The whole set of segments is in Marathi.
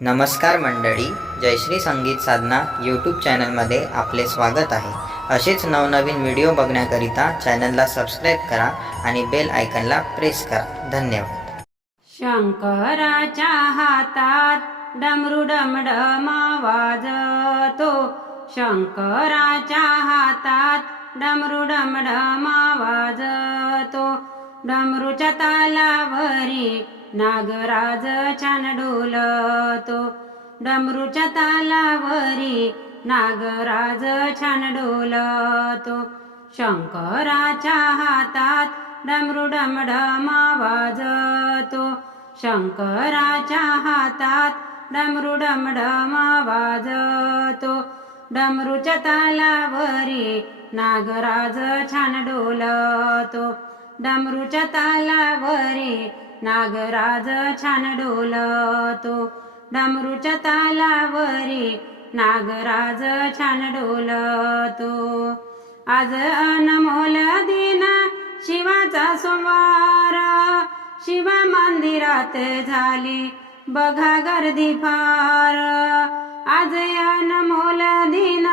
नमस्कार मंडळी, जयश्री संगीत साधना यूट्यूब चॅनलमध्ये आपले स्वागत आहे. असेच नवनवीन व्हिडिओ बघण्याकरिता चॅनलला सबस्क्राईब करा आणि बेल आयकनला प्रेस करा. धन्यवाद. शंकराच्या हातात डमरू डमडम वाजतो. शंकराच्या हातात डमरू डमडम वाजतो. डमरूच्या तालावरी नागराज छान डोलतो. डमरूच्या तालावरी नागराज छान डोलतो. शंकराच्या हातात डमरू डमडम वाजतो. शंकराच्या हातात डमरू डमडम वाजतो. डमरूच्या तालावरी नागराज छान डोलतो. डमरूच्या तालावरी नागराज छान डोलतो. डमरूच्या तालावरी नागराज छान डोलतो. आज अनमोल दिन शिवाचा सोमवार. शिवा मंदिरात झाली बघा गर्दी फार. आज अनमोल दिन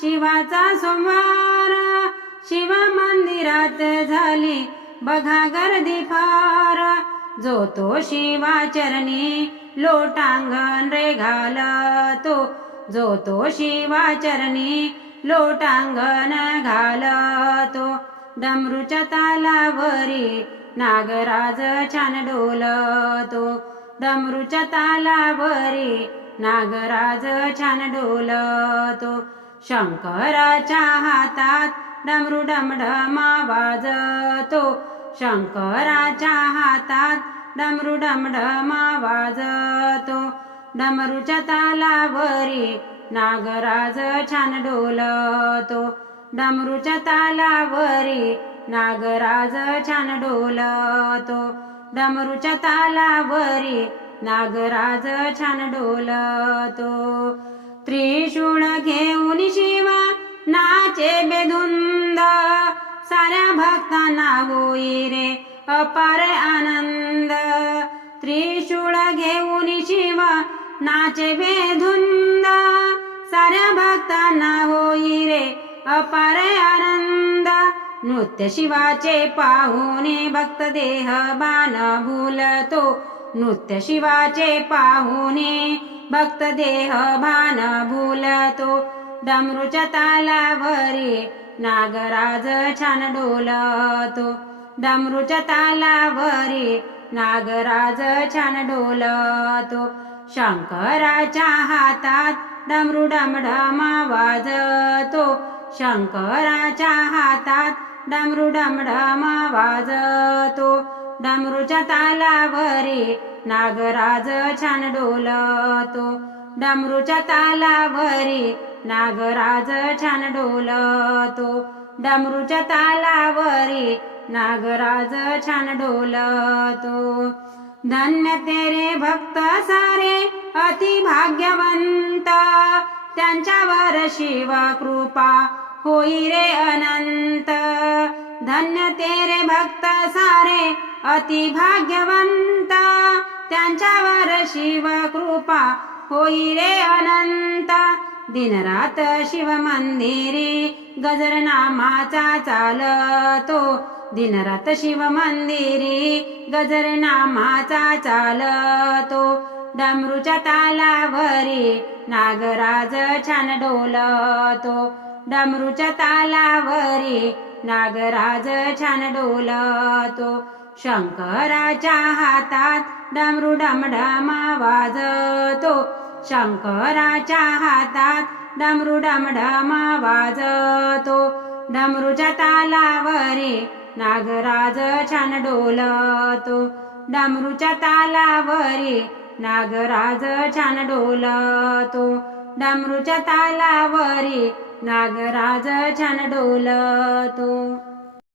शिवाचा सोमवार. शिवा मंदिरात झाली बघा गर्दी फार. जो तो शिवाचरणी लोटांगण रे घालतो. जो तो शिवाचरणी लोटांगण घालतो. डमरूच्या तालावरी नागराज छान डोलतो. डमरूच्या तालावरी नागराज छान डोलतो. शंकराच्या हातात डमरू डमडम वाजतो. शंकराच्या हातात डमरू डमडम वाजतो. डमरूच्या तालावरी नागराज छान डोलतो. डमरूच्या तालावरी नागराज छान डोलतो. डमरूच्या तालावरी नागराज छान डोलतो. त्रिशूळ घेऊन शिवा नाचे बेधुंद. साऱ्या भक्तांना होई रे अपार आनंद. त्रिशूळ घेऊन शिवा नाचे बेधुंद. साऱ्या भक्तांना होई रे अपार आनंद. नृत्य शिवाचे पाहुणे भक्त देह बाण भूलतो. नृत्य शिवाचे पाहुणे भक्त देह भान भूलतो. डमरूच्या तालावरी नागराज छान डोलतो. डमरूच्या तालावरी नागराज छान डोलतो. शंकराच्या हातात डमरू डमडम वाजतो. शंकराच्या हातात डमरू डमडम वाजतो. डमरूच्या तालावरी नागराज छान डोलतो. डमरूच्या तालावरी नागराज छान डोलतो. डमरूच्या तालावरी नागराज छान डोलतो. धन्य तेरे भक्त सारे अति भाग्यवंत. त्यांच्यावर शिव कृपा होई रे अनंत. धन्य तेरे भक्त सारे अति भाग्यवंत. त्यांच्यावर शिव कृपा होई रे अनंत. दिनरात शिव मंदिरी गजर नामाचा चालतो. दिनरात शिव मंदिरी गजर नामाचा चालतो. डमरूच्या तालावरी नागराज छान डोलतो. डमरूच्या तालावरी नागराज छान डोलतो. शंकराच्या हातात डमरू डमडम वाजतो. शंकराच्या हातात डमरू डमडम वाजतो. डमरूच्या तालावरी नागराज छान डोलतो. डमरूच्या तालावरी नागराज छान डोलतो. डमरूच्या तालावरी नागराज छान डोलतो.